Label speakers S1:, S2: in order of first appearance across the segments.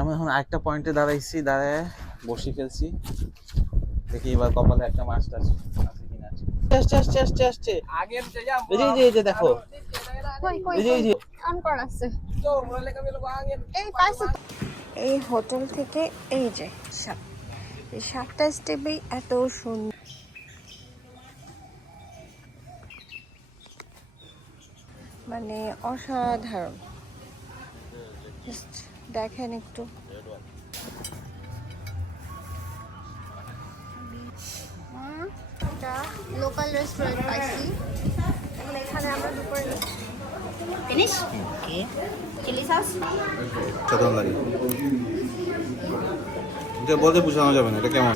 S1: আমি এখন আরেকটা পয়েন্টে দাঁড়াইছি দাঁড়ায় বসে ফেলছি দেখি এবার কপালে একটা মাছ টাছ আছে কিনা আসছে আসছে আসছে আসছে
S2: আগের
S1: এই যে দেখো।
S3: হোটেল থেকে এই যে সাপ। এই সাতটা স্টেপেই এত সুন্দর। মানে অসাধারণ। দেখেন একটু লোকাল রেস্টুরেন্ট পাইছি এখন এখানে আমরা দুপুরে
S4: Finish? Okay. Chili sauce?
S1: সাধারণ লাগে এটা বলতে বোঝানো যাবে না এটা কেমন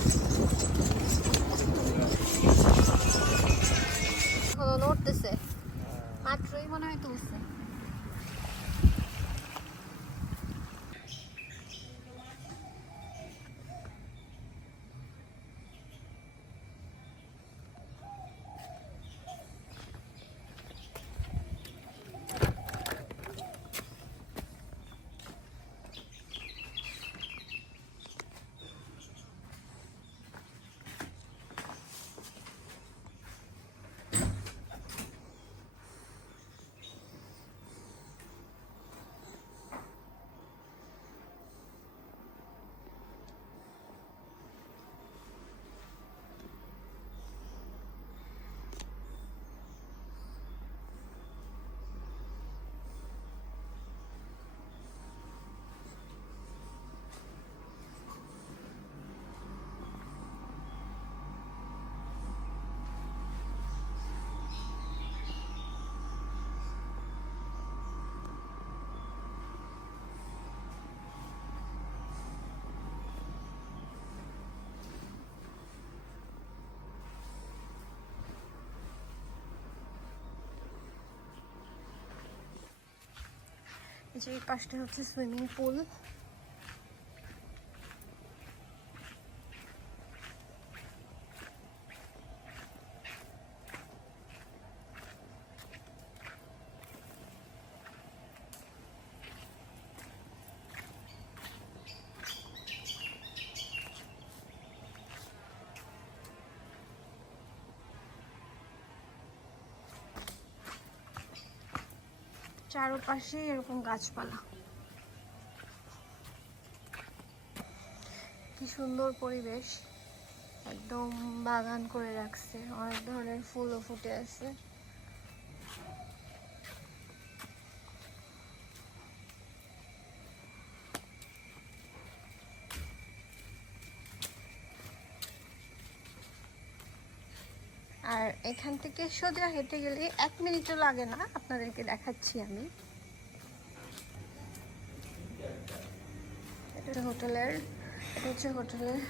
S3: নড়তেছে মাত্রই মনে হয় তুলছে যে এই পাশটা হচ্ছে সুইমিং পুল চারপাশে এরকম গাছপালা। কি সুন্দর পরিবেশ। একদম বাগান করে রাখছে। অনেক ধরনের ফুলও ফুটে আছে আর এখান থেকে সোজা হেঁটে গেলে এক মিনিটও লাগে না, আপনাদেরকে দেখাচ্ছি আমি। এটা হোটেলের, এটা হচ্ছে হোটেলের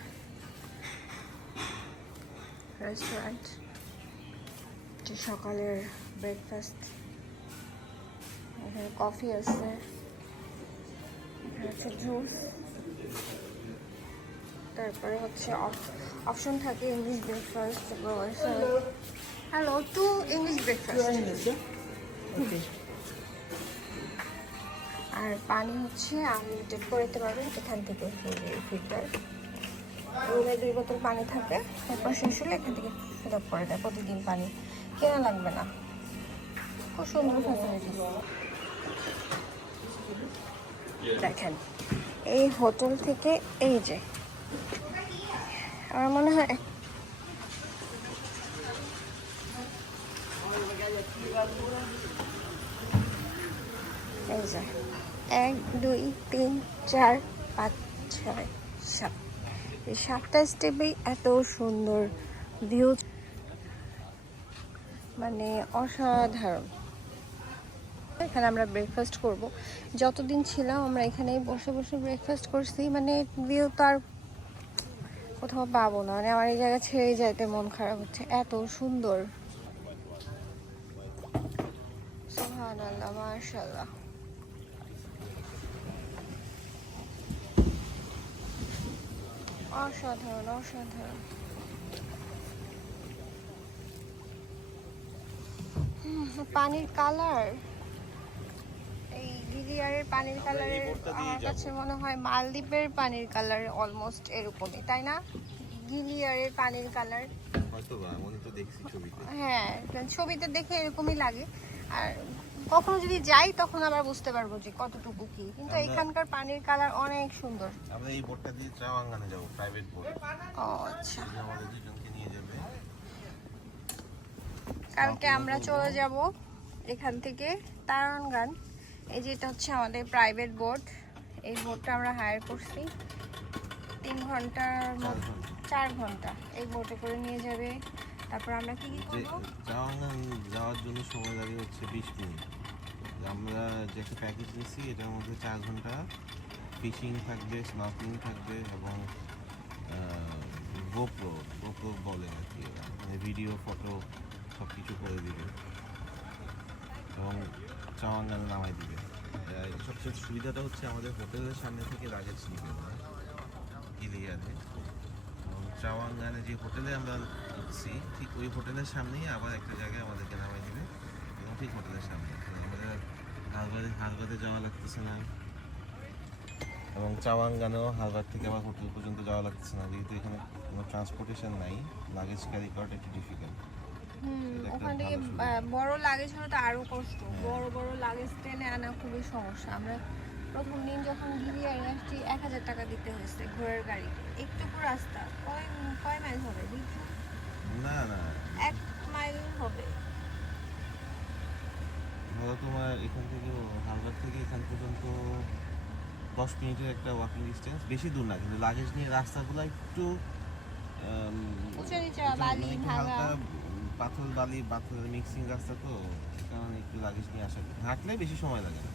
S3: রেস্টুরেন্ট সকালের ব্রেকফাস্ট এখানে কফি আছে হচ্ছে জুস তারপরে হচ্ছে অপশন থাকে English breakfast hello to English breakfast আর পানি হচ্ছে আনলিমিটেড করে দিতে পারবেন এখান থেকে ফিল্টার রুমে দুই বোতল পানি থাকে তারপর শেষ হলে এখান থেকে ফিল আপ করে দেয় প্রতিদিন পানি। কেনা লাগবে না। খুব সুন্দর ফ্যাসিলিটি দেখেন এই হোটেল থেকে এই যে আমার মনে হয় এই যে, এক, দুই, তিন, চার, পাঁচ, ছয়, সাত। এই সাতটা স্টেপেই এত সুন্দর ভিউ মানে অসাধারণ। এখানে আমরা ব্রেকফাস্ট করব। যতদিন ছিলাম আমরা এখানেই বসে বসে ব্রেকফাস্ট করছি। মানে ভিউ তো আর কোথাও পাবো না। মানে আমার এই জায়গা ছেড়ে যাইতে মন খারাপ হচ্ছে। এত সুন্দর। অসাধারণ অসাধারণ। পানির কালার। এই গিলিয়ারের পানির কালার
S1: বোটটা দিয়েই
S3: আমার কাছে মনে হয় মালদ্বীপের পানির কালার অলমোস্ট এরকমই তাই না? গিলিয়ারের পানির কালার। হ্যাঁ ছবিতে দেখে এরকমই লাগে। আর কখনো যদি যাই তখন আবার বুঝতে পারব যে কতটুকু কি। কিন্তু এখানকার পানির কালার অনেক সুন্দর।
S1: আমরা এই বোটটা দিয়ে চাওয়াঙ্গানে যাব প্রাইভেট বোট
S3: ও আচ্ছা।
S1: আমাদের দুজনকে নিয়ে যাবে।
S3: কালকে আমরা চলে যাব এখান থেকে তারানগান এই যেটা হচ্ছে আমাদের প্রাইভেট বোট এই বোটটা আমরা হায়ার করছি। তিন ঘণ্টার
S1: চার
S3: মতো
S1: ঘণ্টা।
S3: চার ঘণ্টা। এই বোটে করে নিয়ে যাবে। তারপর আমরা কি কি
S1: যে
S3: করব?
S1: যাওয়ার জন্য সময় লাগে হচ্ছে বিশ মিনিট। আমরা যে একটা প্যাকেজ নিয়েছি এটার মধ্যে চার ঘণ্টা ফিশিং থাকবে স্নর্কেলিং থাকবে এবং গোপ্রো গোপ্রো বলে আর কি মানে ভিডিও ফটো সব কিছু করে দিবে। এবং চাওয়াঙ্গানে নামাই দিবে। সবচেয়ে সুবিধাটা হচ্ছে আমাদের হোটেলের সামনে থেকে লাগেজ নিবে গিলিয়ারে। এবং চাওয়াঙ্গানে যে হোটেলে আমরা উঠছি ঠিক ওই হোটেলের সামনেই আবার একটা জায়গায় আমাদেরকে নামাই দিবে। এবং ঠিক হোটেলের সামনে। হারবারে হারবারে যাওয়া লাগতেছে না। এবং চাওয়াঙ্গানেও হারবার থেকে আবার হোটেল পর্যন্ত যাওয়া লাগতেছে না যেহেতু এখানে কোনো ট্রান্সপোর্টেশন নাই লাগেজ ক্যারি করাটা একটু ডিফিকাল্ট
S3: হুম ওখান থেকে বড় লাগেজ হলে তো আরও কষ্ট। বড় বড় লাগেজ টেনে আনা খুবই সমস্যা। আমরা প্রথম দিন যখন গিলিয়ারে আসছি এক হাজার টাকা দিতে হয়েছে ঘোড়ার গাড়ি। একটুকু রাস্তা কয় কয় মাইল হবে?
S1: না না।
S3: এক মাইল হবে।
S1: ধরো তোমার এখান থেকে হারবার থেকে এখান পর্যন্ত দশ মিনিটের একটা ওয়াকিং ডিস্টেন্স বেশি দূর না কিন্তু লাগেজ নিয়ে রাস্তাগুলো একটু মানে হালকা পাথর বালি পাথরের মিক্সিং রাস্তা তো কারণ একটু লাগেজ নিয়ে আসা হাঁটলে বেশি সময় লাগে না।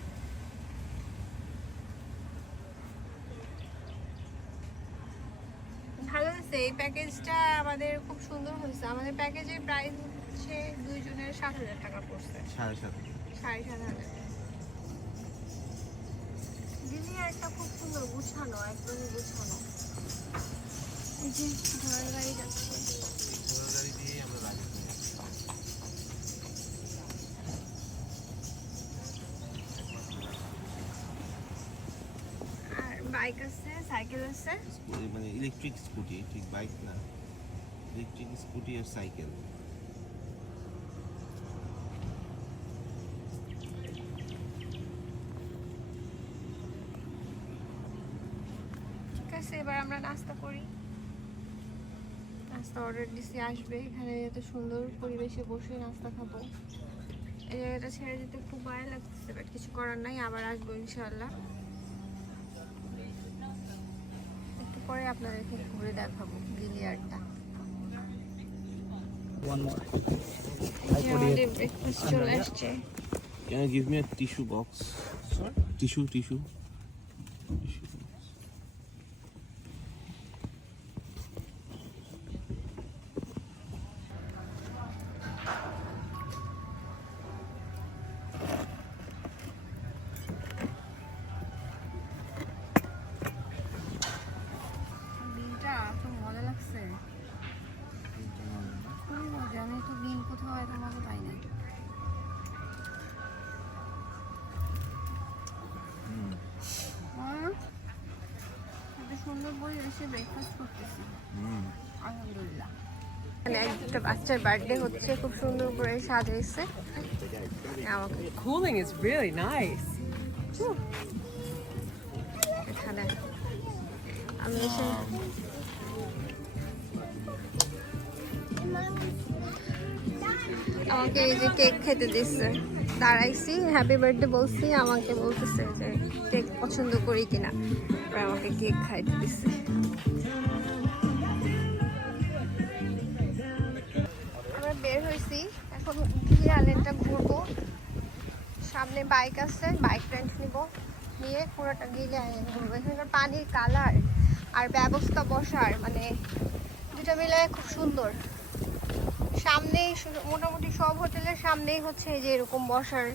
S3: ভালো হয়েছে এই প্যাকেজটা আমাদের খুব সুন্দর হয়েছে। আমাদের প্যাকেজের প্রাইস হচ্ছে দুইজনের সাত হাজার টাকা পড়ছে।
S1: সাড়ে সাত
S3: সাড়ে সাত হাজার গিলিয়ারটা খুব সুন্দর গুছানো একদমই গুছানো এই যে ঘোড়ার গাড়ি যাচ্ছে
S1: ঘোড়ার গাড়ি দিয়েই আমরা।
S3: বাইক আছে সাইকেল আছে
S1: মানে ইলেকট্রিক স্কুটি ঠিক বাইক না ইলেকট্রিক স্কুটি আর সাইকেল
S3: আছে এবার আমরা নাস্তা করি। নাস্তা অর্ডার দিছি আসবে। এখানে এত সুন্দর পরিবেশে বসে নাস্তা খাব। এই জায়গাটা ছেড়ে যেতে খুব ভয় লাগতেছে বাট কিছু করার নাই আবার আসব ইনশাল্লাহ একটু পরে আপনাদেরকে ঘুরে দেখাবো গিলিয়ারটা আমাদের ব্রেকফাস্ট চলে আসছে।
S1: Can you give me a tissue box?
S2: Sorry?
S1: Tissue, tissue. Tissue.
S3: বাচ্চার বার্থডে হচ্ছে খুব সুন্দর করে সাজাইছে। আমাকে
S2: Cooling is really nice.
S3: এখানে আমি এসে আমাকে এই যে কেক খেতে দিচ্ছে। দাঁড়াইছি হ্যাপি বার্থডে বলছি আমাকে বলতেছে যে কেক পছন্দ করি কিনা। আমাকে কেক খাইতে দিচ্ছে। গিয়ে আলেনটা ঘুরবো, সামনে বাইক আছে বাইক রেন্ট নিব, নিয়ে পুরোটা গিলে আইলেন্ড ঘুরবো এখানকার পানির কালার আর ব্যবস্থা বসার মানে দুটা মিলে খুব সুন্দর। সামনেই মোটামুটি সব হোটেলের সামনেই হচ্ছে এই যে এরকম বসার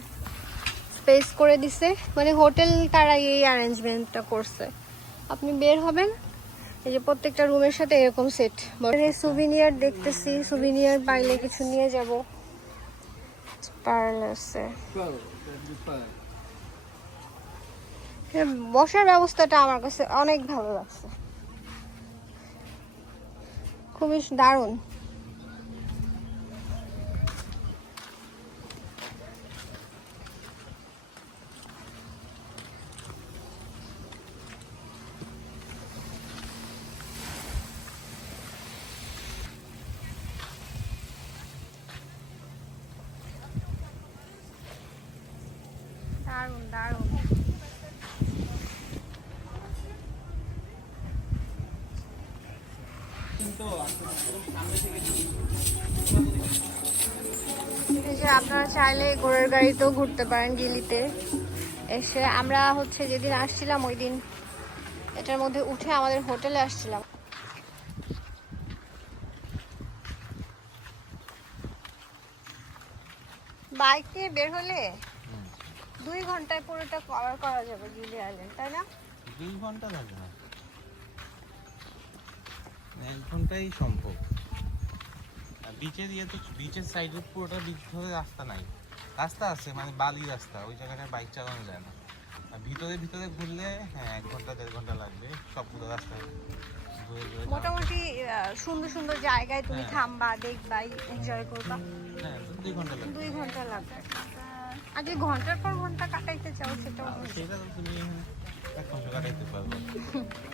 S3: স্পেস করে দিছে। মানে হোটেল তারা এই অ্যারেঞ্জমেন্টটা করছে। আপনি বের হবেন, এই যে প্রত্যেকটা রুমের সাথে এরকম সেট সুভিনিয়ার দেখতেছি সুভিনিয়ার পাইলে কিছু নিয়ে যাব। পার্ল আছে. বসার ব্যবস্থাটা আমার কাছে অনেক ভালো লাগছে। খুবই দারুণ। যে আপনারা চাইলে ঘোড়ার গাড়িতেও ঘুরতে পারেন গিলিতে। এসে আমরা হচ্ছে যেদিন আসছিলাম ওই দিন এটার মধ্যে উঠে আমাদের হোটেলে আসছিলাম। বাইক নিয়ে বের হলে? দুই ঘন্টায় পুরোটা কভার করা যাবে গিলি আইল্যান্ড তাই না?
S1: দুই ঘণ্টা লাগে না এক ঘন্টাই সম্ভব। বিচের ইয়ে তো বিচের সাইডে পুরোটা বিচ ধরে রাস্তা নাই। রাস্তা আছে মানে বালি রাস্তা ওই জায়গাটায় বাইক চালানো যায় না। আর ভিতরে ভিতরে ঘুরলে হ্যাঁ এক ঘণ্টা দেড় ঘণ্টা লাগবে সবগুলো রাস্তা।
S3: মোটামুটি সুন্দর সুন্দর জায়গায় তুমি
S1: হ্যাঁ।
S3: থামবা দেখবা এনজয় করবা।
S1: হ্যাঁ দুই ঘণ্টা লাগবে।
S3: দুই ঘণ্টা লাগবে। যদি ঘণ্টার পর ঘণ্টা কাটাইতে চাও
S1: সেটা সেটা তুমি এক ঘণ্টা কাটাইতে পারবে।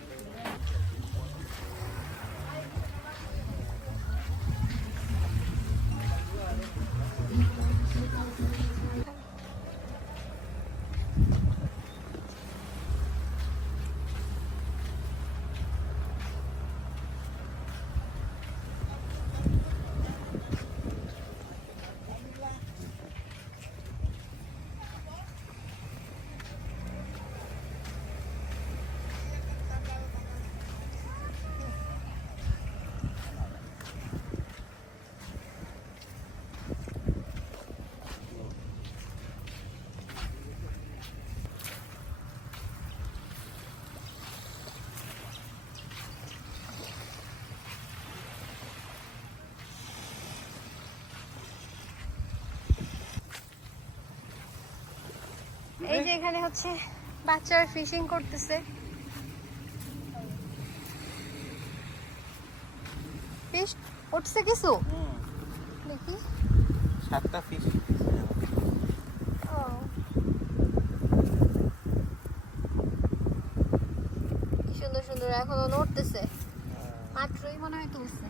S3: এই যে এখানে হচ্ছে বাচ্চারা ফিশিং করতেছে। ফিশ উঠছে কিছু? দেখি।
S1: সাতটা
S3: ও। সুন্দর সুন্দর এখনও নড়তেছে। মাত্রই মনে হয় তুলছে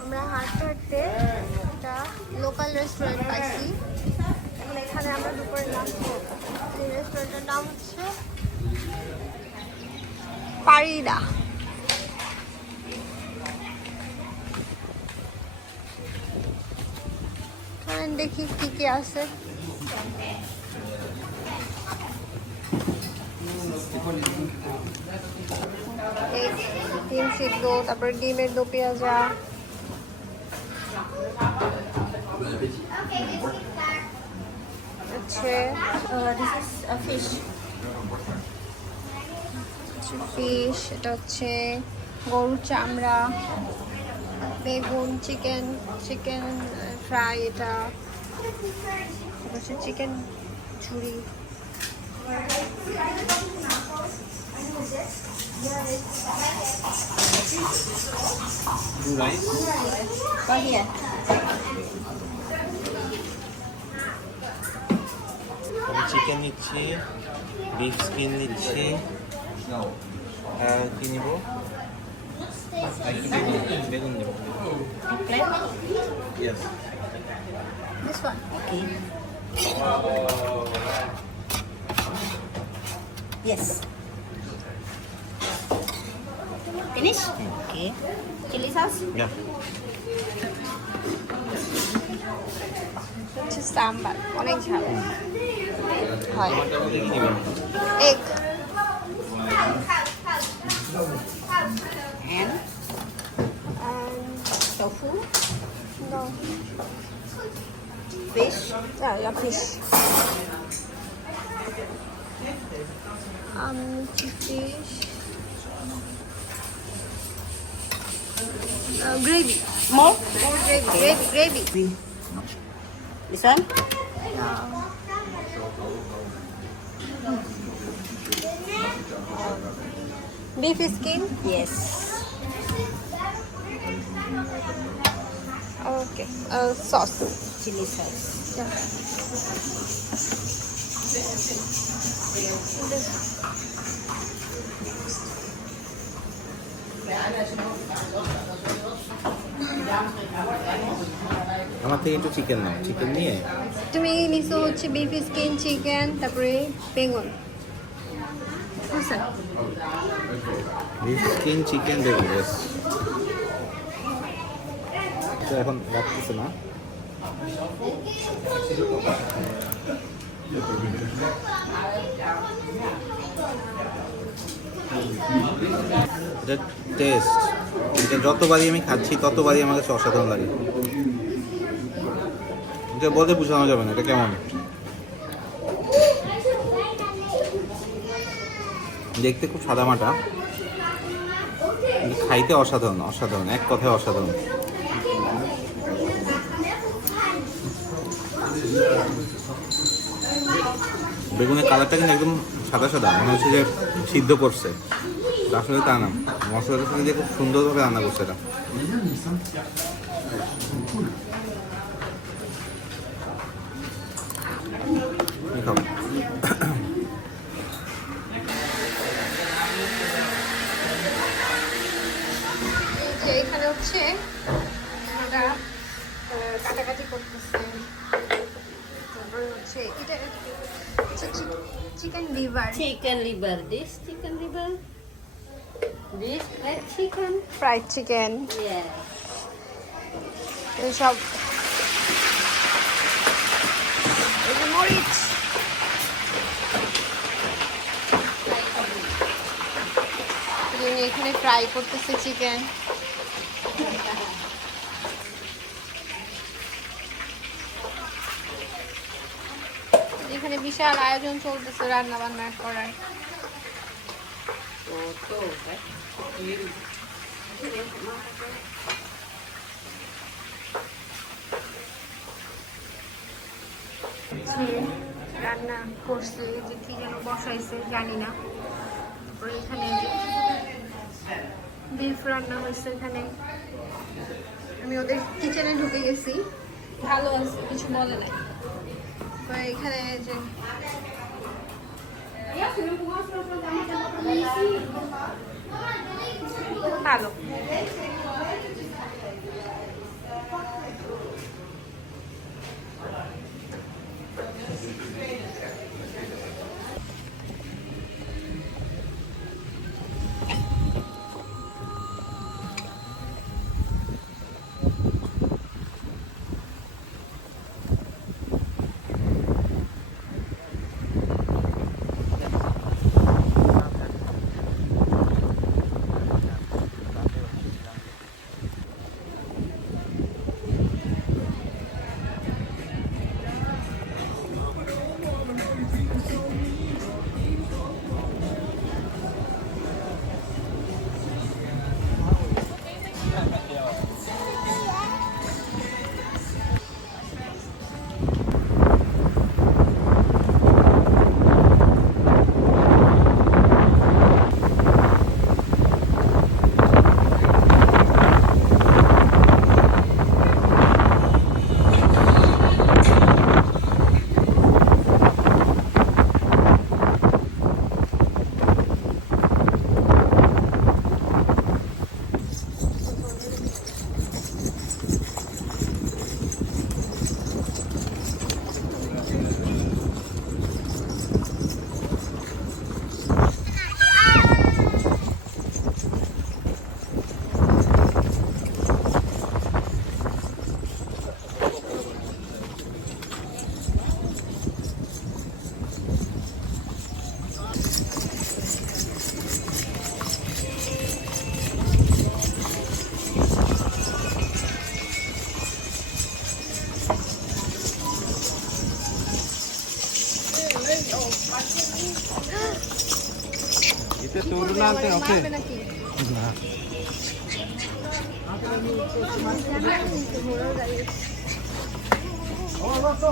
S3: আমরা হাঁটতে হাঁটতে একটা লোকাল রেস্টুরেন্ট পাইছি। এখন এখানে আমরা দুপুরে লাঞ্চ করব। এই রেস্টুরেন্টের নাম হচ্ছে পারিদা দেখি কি কি আছে। ডিম সিদ্ধ, তারপরে ডিমের দো পেঁয়াজা। হচ্ছে
S4: this is a fish.
S3: Fish এটা হচ্ছে গরুর চামড়া বেগুন চিকেন চিকেন ফ্রাই এটা হচ্ছে চিকেন ঝুড়ি
S4: Right here.
S1: চিকেন নিচ্ছি বিফ স্কিন নিচ্ছি আর কি নিব আর একটু বেগুন বেগুন নেব
S4: Plate?
S1: Yes
S3: this one
S4: Okay. Yes. Finish? Okay. Chili sauce?
S1: Yeah.
S3: হচ্ছে সাম্বার অনেক ঝাল হয়
S5: আমারটার মধ্যে কি নেবেন
S3: egg
S4: And tofu,
S3: no
S4: fish.
S3: Yeah, yeah, fish. Um, fish. Uh, gravy.
S4: More?
S3: More gravy. Gravy. Gravy.
S4: This one?
S3: Beef skin.
S4: Yes.
S3: Okay. Uh, sauce.
S4: Chili sauce.
S3: Yeah.
S5: আমার থেকে একটু চিকেন নাও চিকেন নিয়ে
S3: তুমি নিছো হচ্ছে বিফ স্কিন চিকেন তারপরে বেগুন বুঝছেন
S5: স্কিন চিকেন বেশ তো এখন রাখতেছে না। টেস্ট এটা যতবারই আমি খাচ্ছি, ততবারই আমার কাছে অসাধারণ লাগে। এটা বলতে বোঝানো যাবে না, এটা কেমন? দেখতে খুব সাদামাটা। খাইতে অসাধারণ অসাধারণ, এক কথায় অসাধারণ। বেগুনের কালারটা কিন্তু একদম সাদা সাদা, মনে হচ্ছে যে সিদ্ধ করছে। আসলে তা না, মশলাটার সাথে খুব সুন্দরভাবে রান্না করছে এটা।
S4: Chicken liver. This chicken liver. This fried chicken.
S3: Fried chicken
S4: Yes.
S3: এইসব এই যে মরিচ উনি এখানে ফ্রাই করতেছে চিকেন এখানে বিশাল আয়োজন চলতেছে রান্না বান্না করার। রান্না করছে যে কি যেন বসাইছে জানি না। তারপরে এখানে বিফ রান্না হয়েছে এখানে। আমি ওদের কিচেনে ঢুকে গেছি। ভালো আছে কিছু বলে নাই। এখানে যে ভালো। どうもあり
S6: がとう。